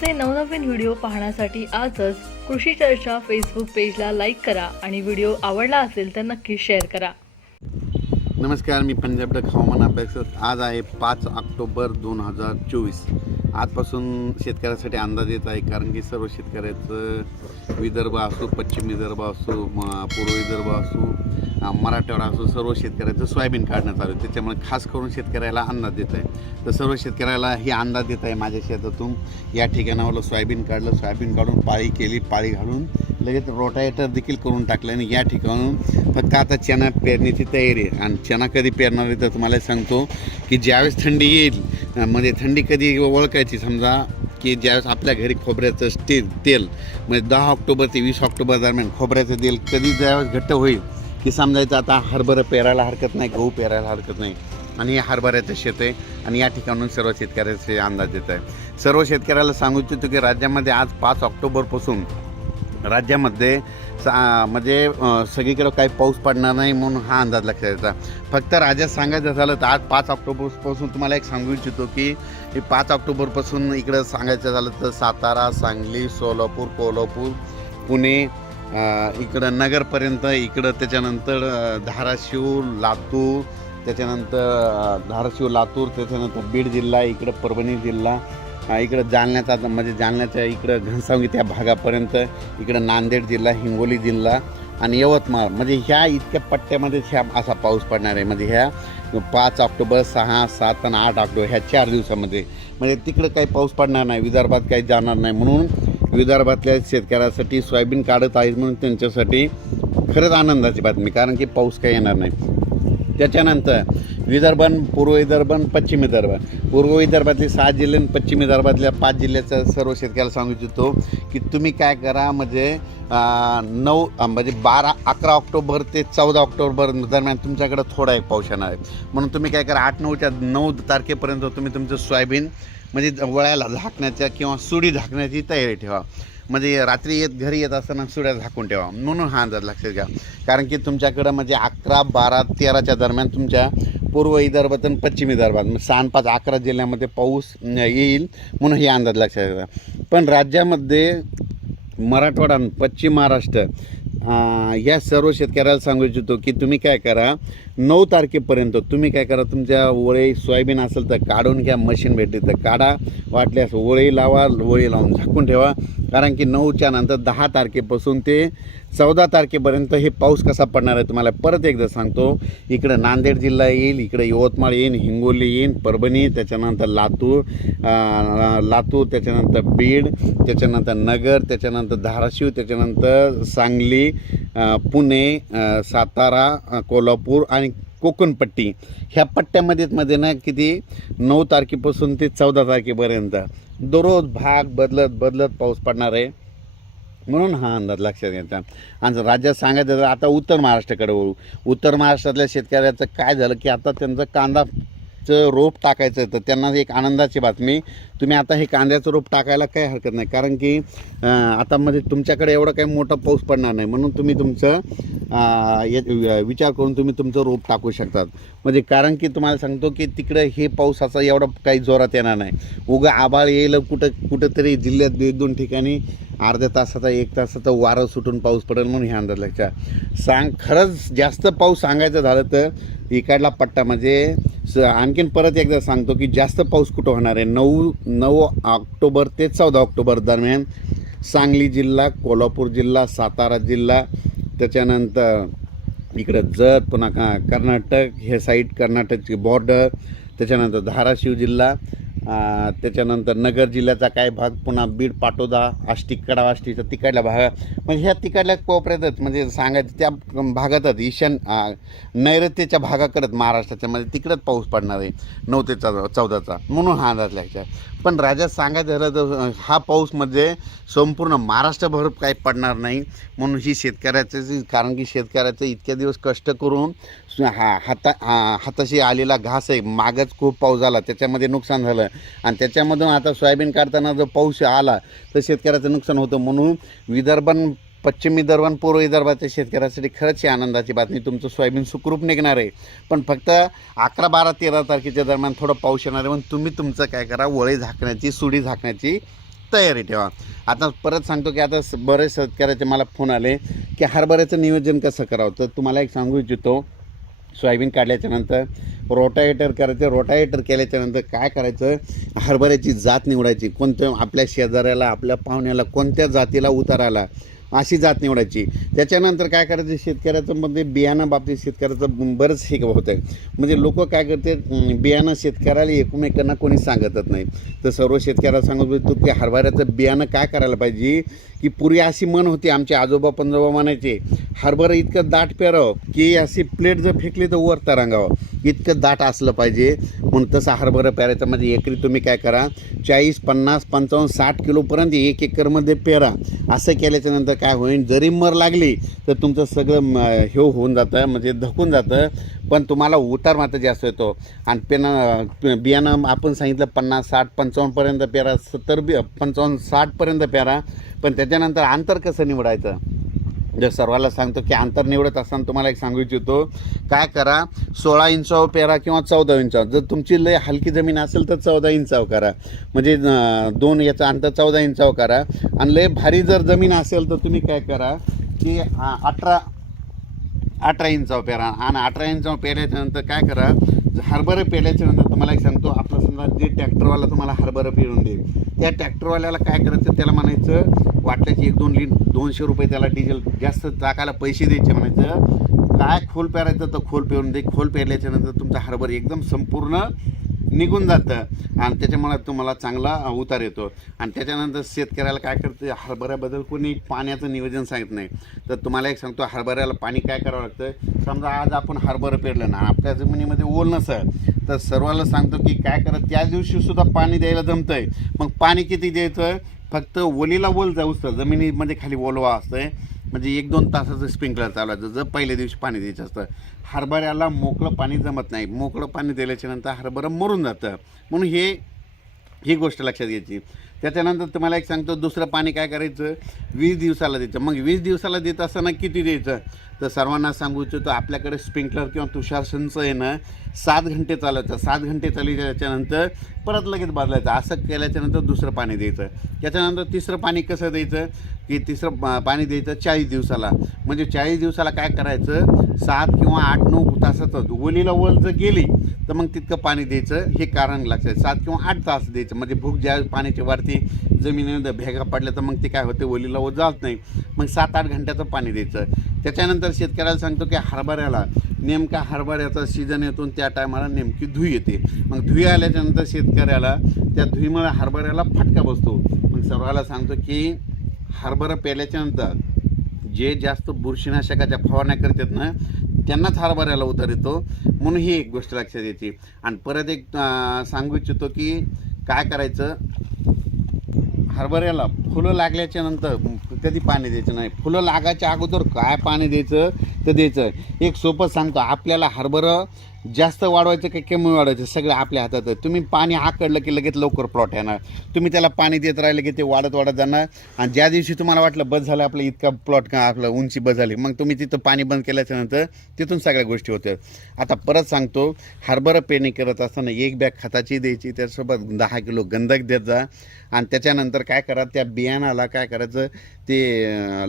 आमचे नवनवीन व्हिडिओ पाहण्यासाठी आजच कृषी चर्चा फेसबुक पेजला लाईक करा आणि व्हिडिओ आवडला असेल तर नक्की शेअर करा नमस्कार मी पंजाब डक हवामान अभ्यास आज आहे पाच ऑक्टोबर दोन हजार चोवीस आजपासून शेतकऱ्यासाठी अंदाज येत आहे कारण की सर्व शेतकऱ्याचं विदर्भ असो पश्चिम विदर्भ असो पूर्व विदर्भ असो मराठवाडा असो सर्व शेतकऱ्याचं सोयाबीन काढणं चालू आहे त्याच्यामुळे खास करून शेतकऱ्याला अंदाज देत आहे तर सर्व शेतकऱ्याला हे अंदाज देत आहे माझ्या शेतातून या ठिकाणावर सोयाबीन काढलं सोयाबीन काढून पाळी केली पाळी घालून लगेच रोटायटर देखील करून टाकलं आणि या ठिकाणून फक्त आता चना पेरण्याची तयारी आहे आणि चना कधी पेरणार आहे तर तुम्हाला सांगतो की ज्यावेळेस थंडी येईल म्हणजे थंडी कधी ओळखायची समजा की ज्यावेळेस आपल्या घरी खोबऱ्याचं स्टील तेल म्हणजे दहा ऑक्टोबर ते वीस ऑक्टोबर दरम्यान खोबऱ्याचं तेल कधी ज्यावेळेस घट्ट होईल की समजायचं आता हरभरं पेरायला हरकत नाही गहू पेरायला हरकत नाही आणि हे हरभऱ्याचं शेत आहे आणि या ठिकाणून सर्व शेतकऱ्याचे अंदाज येत आहे सर्व शेतकऱ्याला सांगू इच्छितो की राज्यामध्ये आज पाच ऑक्टोबरपासून राज्यामध्ये सा म्हणजे सगळीकडे काही पाऊस पडणार नाही म्हणून हा अंदाज लक्षात येतात फक्त राज्यात सांगायचं झालं तर आज पाच ऑक्टोबरपासून तुम्हाला एक सांगू इच्छितो की पाच ऑक्टोबरपासून इकडं सांगायचं झालं तर सातारा सांगली सोलापूर कोल्हापूर पुणे इकडं नगरपर्यंत इकडं त्याच्यानंतर धाराशिव लातूर त्याच्यानंतर धाराशिव लातूर त्याच्यानंतर बीड जिल्हा इकडं परभणी जिल्हा इकडं जालन्याचा म्हणजे जालन्याच्या इकडं घनसावंगी त्या भागापर्यंत इकडं नांदेड जिल्हा हिंगोली जिल्हा आणि यवतमाळ म्हणजे ह्या इतक्या पट्ट्यामध्ये ह्या असा पाऊस पडणार आहे म्हणजे ह्या पाच ऑक्टोबर सहा सात आणि आठ ऑक्टोबर ह्या चार दिवसामध्ये म्हणजे तिकडं काही पाऊस पडणार नाही विदर्भात काही जाणार नाही म्हणून विदर्भातल्या शेतकऱ्यासाठी सोयाबीन काढत आहेत म्हणून त्यांच्यासाठी खरंच आनंदाची बातमी कारण की पाऊस काही येणार नाही त्याच्यानंतर विदर्भन पूर्व विदर्भन पश्चिम विदर्भ पूर्व विदर्भातले सहा जिल्हे आणि पश्चिम विदर्भातल्या पाच जिल्ह्याचा सर्व शेतकऱ्याला सांगू इच्छितो की तुम्ही काय करा म्हणजे नऊ म्हणजे बारा अकरा ऑक्टोबर ते चौदा ऑक्टोबर दरम्यान तुमच्याकडे थोडा एक पाऊस आहे म्हणून तुम्ही काय करा आठ नऊच्या नऊ तारखेपर्यंत तुम्ही तुमचं सोयाबीन म्हणजे वळ्याला झाकण्याच्या किंवा सुडी झाकण्याची तयारी ठेवा म्हणजे रात्री येत घरी येत असताना सुड्या झाकून ठेवा म्हणून हा अंदाज लक्षात घ्या कारण की तुमच्याकडं म्हणजे अकरा बारा तेराच्या दरम्यान तुमच्या पूर्व विदर्भात आणि पश्चिम विदर्भात मग म्हणजे सहा पाच अकरा जिल्ह्यामध्ये पाऊस येईल म्हणून हे अंदाज लक्षात घ्या पण राज्यामध्ये मराठवाडा पश्चिम महाराष्ट्र या सर्व शेतकऱ्याला सांगू इच्छितो की तुम्ही काय करा नऊ तारखेपर्यंत तुम्ही काय करा तुमच्या ओळे सोयाबीन असेल तर काढून घ्या मशीन भेटली तर काढा वाटल्यास ओळी लावा ओळी लावून झाकून ठेवा कारण की नऊच्या नंतर दहा तारखेपासून ते चौदा तारखेपर्यंत हे पाऊस कसा पडणार आहे तुम्हाला परत एकदा सांगतो इकडं नांदेड जिल्हा येईल इकडं यवतमाळ येईल हिंगोली येईल परभणी त्याच्यानंतर लातूर लातूर त्याच्यानंतर बीड त्याच्यानंतर नगर त्याच्यानंतर धाराशिव त्याच्यानंतर सांगली पुणे सातारा कोल्हापूर आणि कोकणपट्टी ह्या पट्ट्यामध्ये मध्ये ना किती नऊ तारखेपासून ते चौदा तारखेपर्यंत दररोज भाग बदलत बदलत पाऊस पडणार आहे म्हणून हा अंदाज लक्षात घ्यायचा आणि राज्यात सांगायचं तर आता उत्तर महाराष्ट्राकडे वळू उत्तर महाराष्ट्रातल्या शेतकऱ्याचं काय झालं की आता त्यांचा कांदा चं रोप टाकायचं तर त्यांना एक आनंदाची बातमी तुम्ही आता हे कांद्याचं रोप टाकायला काही हरकत नाही कारण की आता मध्ये तुमच्याकडे एवढं काही मोठा पाऊस पडणार नाही म्हणून तुम्ही तुमचं विचार करून तुम्ही तुमचं रोप टाकू शकतात म्हणजे कारण की तुम्हाला सांगतो की तिकडं हे पावसाचा एवढा काही जोरात येणार नाही उगा आबाळ येईल कुठं कुठंतरी जिल्ह्यात एक दोन ठिकाणी अर्ध्या तासाचा एक तासाचा वारं सुटून पाऊस पडेल म्हणून हे अंदाज लक्षात सांग खरंच जास्त पाऊस सांगायचं झालं तर इकडला पट्टा म्हणजे स आणखीन परत एकदा सांगतो की जास्त पाऊस कुठं होणार आहे नऊ नऊ ऑक्टोबर ते चौदा ऑक्टोबर दरम्यान सांगली जिल्हा कोल्हापूर जिल्हा सातारा जिल्हा त्याच्यानंतर इकडं जत पुन्हा कर्नाटक हे साईड कर्नाटकची बॉर्डर त्याच्यानंतर धाराशिव जिल्हा त्याच्यानंतर नगर जिल्ह्याचा काय भाग पुन्हा बीड पाटोदा कडा आष्टीचा तिकडल्या भागा म्हणजे ह्या तिकडल्या कोपऱ्यातच म्हणजे सांगायचं त्या भागातच ईशान नैऋत्येच्या भागाकडंच महाराष्ट्राच्या म्हणजे तिकडंच पाऊस पडणार आहे नऊ ते चौदाचा म्हणून हा अंदाज लागला पण राजा सांगायचं झालं तर हा पाऊस म्हणजे संपूर्ण महाराष्ट्रभर काही पडणार नाही म्हणून ही शेतकऱ्याचं कारण की शेतकऱ्याचं इतक्या दिवस कष्ट करून हा हाता हाताशी आलेला घास आहे मागच खूप पाऊस झाला त्याच्यामध्ये नुकसान झालं आणि त्याच्यामधून आता सोयाबीन काढताना जर पाऊस आला तर शेतकऱ्याचं नुकसान होतं म्हणून विदर्भन पश्चिम विदर्भन पूर्व विदर्भाच्या शेतकऱ्यासाठी खरंच ही आनंदाची बातमी तुमचं सोयाबीन सुखरूप निघणार आहे पण फक्त अकरा बारा तेरा तारखेच्या दरम्यान थोडं पाऊस येणार आहे म्हणून तुम्ही तुमचं काय करा वळे झाकण्याची सुडी झाकण्याची तयारी ठेवा आता परत सांगतो की आता बरेच शेतकऱ्याचे मला फोन आले की हरभऱ्याचं नियोजन कसं करावं तर तुम्हाला एक सांगू इच्छितो सोयाबीन काढल्याच्यानंतर रोटायटर करायचं रोटाएटर केल्याच्यानंतर काय करायचं हरभऱ्याची जात निवडायची कोणत्या आपल्या शेजाऱ्याला आपल्या पाहुण्याला कोणत्या जातीला उतारायला अशी जात निवडायची त्याच्यानंतर काय करायचं शेतकऱ्याचं म्हणजे बियाणं बाबतीत शेतकऱ्याचं बरंच हे होतं आहे म्हणजे लोक काय करते बियाणं शेतकऱ्याला एकमेकांना कोणी सांगतच नाही तर सर्व शेतकऱ्याला सांगत तू की हरभऱ्याचं बियाणं काय करायला पाहिजे की पूर्वी अशी मन होती आमचे आजोबा पंजोबा म्हणायचे हरभरा इतकं दाट पेरावं की अशी प्लेट जर फेकली तर वर तरंगावं इतकं दाट असलं पाहिजे म्हणून तसं हरभरं पेरायचं म्हणजे एकरी तुम्ही काय करा चाळीस पन्नास पंचावन्न साठ किलोपर्यंत एक एकरमध्ये पेरा असं केल्याच्या नंतर काय होईल जरी मर लागली तर तुमचं सगळं हे होऊन जातं म्हणजे धकून जातं पण तुम्हाला उतार मात्र जास्त येतो आणि पेनं बियाणं आपण सांगितलं पन्नास साठ पंचावन्नपर्यंत पेरा सत्तर बी पंचावन्न साठपर्यंत पेरा पण त्याच्यानंतर अंतर कसं निवडायचं जे सर्वाला सांगतो की अंतर निवडत असताना तुम्हाला एक सांगू इच्छितो काय करा सोळा इंचावर पेरा किंवा चौदा इंचावर जर तुमची लय हलकी जमीन असेल तर चौदा इंचावर करा म्हणजे दोन याचं अंतर चौदा इंचावर करा आणि लय भारी जर जमीन असेल तर तुम्ही काय करा की अठरा अठरा इंचावर पेरा आणि अठरा इंचावर पेरल्याच्यानंतर काय करा हरभरे पेरल्याच्यानंतर तुम्हाला एक सांगतो आपला समजा जे ट्रॅक्टरवाला तुम्हाला हरभरं पेरून देईल त्या ट्रॅक्टरवाल्याला काय करायचं त्याला म्हणायचं वाटल्याचे एक दोन लिट दोनशे रुपये त्याला डिझेल जास्त टाकायला पैसे द्यायचे म्हणायचं काय खोल पेरायचं तर खोल पेरून दे खोल पेरल्याच्यानंतर तुमचा हरभर एकदम संपूर्ण निघून जातं आणि त्याच्यामुळे तुम्हाला चांगला उतार येतो आणि त्याच्यानंतर शेतकऱ्याला काय करते हरभऱ्याबद्दल कोणी पाण्याचं नियोजन सांगत नाही तर तुम्हाला एक सांगतो हरभऱ्याला पाणी काय करावं लागतं समजा आज आपण हरभरं पेरलं ना आपल्या जमिनीमध्ये ओल नसं तर सर्वाला सांगतो की काय करत त्या दिवशीसुद्धा पाणी द्यायला जमतं आहे मग पाणी किती द्यायचं फक्त ओलीला ओल जाऊच जमिनीमध्ये खाली ओलवा असतं आहे म्हणजे एक दोन तासाचं स्प्रिंकलर चालवायचं जर पहिल्या दिवशी पाणी द्यायचं असतं हरभऱ्याला मोकळं पाणी जमत नाही मोकळं पाणी दिल्याच्या नंतर हरभरं मरून जातं म्हणून हे ही गोष्ट लक्षात घ्यायची त्याच्यानंतर तुम्हाला एक सांगतो दुसरं पाणी काय करायचं वीस दिवसाला द्यायचं मग वीस दिवसाला देत असताना किती द्यायचं तर सर्वांना सांगू इच्छितो आपल्याकडे स्प्रिंकलर किंवा तुषार संच येणं सात घंटे चालायचं सात घंटे चालू त्याच्यानंतर परत लगेच बदलायचं असं केल्याच्यानंतर दुसरं पाणी द्यायचं त्याच्यानंतर तिसरं पाणी कसं द्यायचं की तिसरं पाणी द्यायचं चाळीस दिवसाला म्हणजे चाळीस दिवसाला काय करायचं सात किंवा आठ नऊ तासाचं ओलीला ओल जर गेली तर मग तितकं पाणी द्यायचं हे कारण लागतं सात किंवा आठ तास द्यायचं म्हणजे भूक ज्या पाण्याची वाढती जमिनीमध्ये भेगा पडल्या तर मग ते काय होते ओलीला ओल जात नाही मग सात आठ घंट्याचं पाणी द्यायचं त्याच्यानंतर शेतकऱ्याला सांगतो की हरभऱ्याला नेमका हरभऱ्याचा सीझन येतो त्या टायमाला नेमकी धुई येते मग धुई आल्याच्यानंतर शेतकऱ्याला त्या धुईमुळे हरभऱ्याला फटका बसतो मग सर्वाला सांगतो की हरभरा पेल्याच्यानंतर जे जास्त बुरशीनाशकाच्या फवारण्या करतात ना त्यांनाच हरभऱ्याला उतर येतो म्हणून ही एक गोष्ट लक्षात येते आणि परत एक सांगू इच्छितो की काय करायचं हरभऱ्याला फुलं लागल्याच्या नंतर कधी पाणी द्यायचं नाही फुलं लागायच्या अगोदर काय पाणी द्यायचं तर द्यायचं एक सोपं सांगतो आपल्याला हरभरं जास्त वाढवायचं का कमी वाढवायचं सगळं आपल्या हातात आहे तुम्ही पाणी आकडलं की लगेच लवकर प्लॉट येणार तुम्ही त्याला पाणी देत राहिलं की ते वाढत वाढत जाणार आणि ज्या दिवशी तुम्हाला वाटलं बस झालं आपलं इतका प्लॉट का आपलं उंची बस झाली मग तुम्ही तिथं पाणी बंद केल्याच्यानंतर तिथून सगळ्या गोष्टी होत्या आता परत सांगतो हरभरा पेरणी करत असताना एक बॅग खताची द्यायची त्यासोबत दहा किलो गंधक देत जा आणि त्याच्यानंतर काय करा त्या बियाणाला काय करायचं ते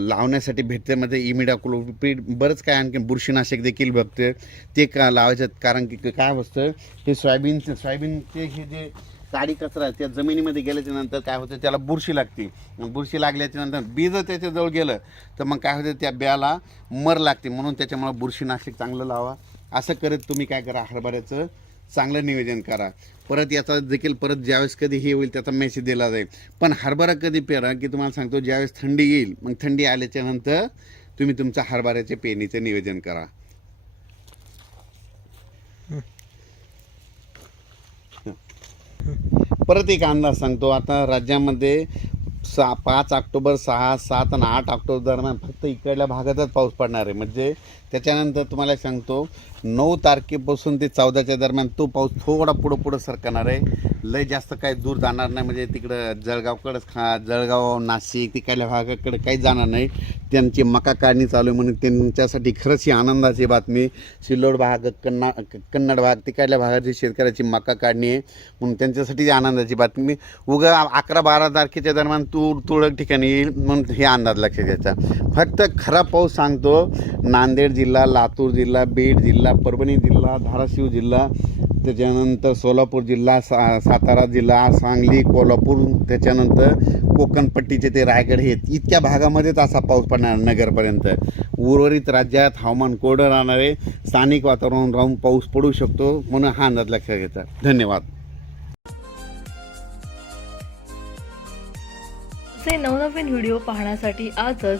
लावण्यासाठी भेटते म्हणजे इमिडाक्लोपीड बरंच काय आणखी बुरशीनाशक देखील भेटते ते का लावायचं कारण की काय असतं ते सोयाबीनचे सोयाबीनचे हे जे काडी कचरा त्या जमिनीमध्ये गेल्याच्या नंतर काय होतं त्याला बुरशी लागते बुरशी लागल्याच्या नंतर बी जर त्याच्याजवळ गेलं तर मग काय होतं त्या बियाला मर लागते म्हणून त्याच्यामुळे बुरशीनाशक चांगलं लावा असं करत तुम्ही काय करा हरभऱ्याचं चांगलं नियोजन करा परत याचा देखील परत ज्यावेळेस कधी हे होईल त्याचा मेसेज दिला जाईल पण हरभरा कधी पेरा की तुम्हाला सांगतो ज्यावेळेस थंडी येईल मग थंडी आल्याच्या नंतर तुम्ही तुमचा हरभऱ्याच्या पेरणीचे नियोजन करा परत एक अंदाज सांगतो आता राज्यामध्ये सा पाच ऑक्टोबर सहा सात आणि आठ ऑक्टोबर दरम्यान फक्त इकडल्या भागातच पाऊस पडणार आहे म्हणजे त्याच्यानंतर तुम्हाला सांगतो नऊ तारखेपासून ते चौदाच्या दरम्यान तो पाऊस थोडा पुढं पुढं सरकणार आहे लय जास्त काही दूर जाणार नाही म्हणजे तिकडं जळगावकडंच खा जळगाव नाशिक तिकडल्या भागाकडे काही जाणार नाही त्यांची मका काढणी चालू आहे म्हणून त्यांच्यासाठी खरंच ही आनंदाची बातमी सिल्लोड भाग कन्ना कन्नड भाग तिकडल्या भागाची शेतकऱ्याची मका काढणी आहे म्हणून त्यांच्यासाठी आनंदाची बातमी उगा अकरा बारा तारखेच्या दरम्यान तूर तुरळक ठिकाणी येईल म्हणून हे अंदाज लक्षात घ्यायचा फक्त खरा पाऊस सांगतो नांदेड जिल्हा लातूर जिल्हा बीड जिल्हा परभणी जिल्हा धाराशिव जिल्हा त्याच्यानंतर सोलापूर जिल्हा सा सातारा जिल्हा सांगली कोल्हापूर त्याच्यानंतर कोकणपट्टीचे ते रायगड हे इतक्या भागामध्येच असा पाऊस पडणार नगरपर्यंत उर्वरित राज्यात हवामान कोरडं राहणारे स्थानिक वातावरण राहून पाऊस पडू शकतो म्हणून हा अंदाज लक्षात घ्यायचा धन्यवाद नवनवीन व्हिडिओ पाहण्यासाठी आजच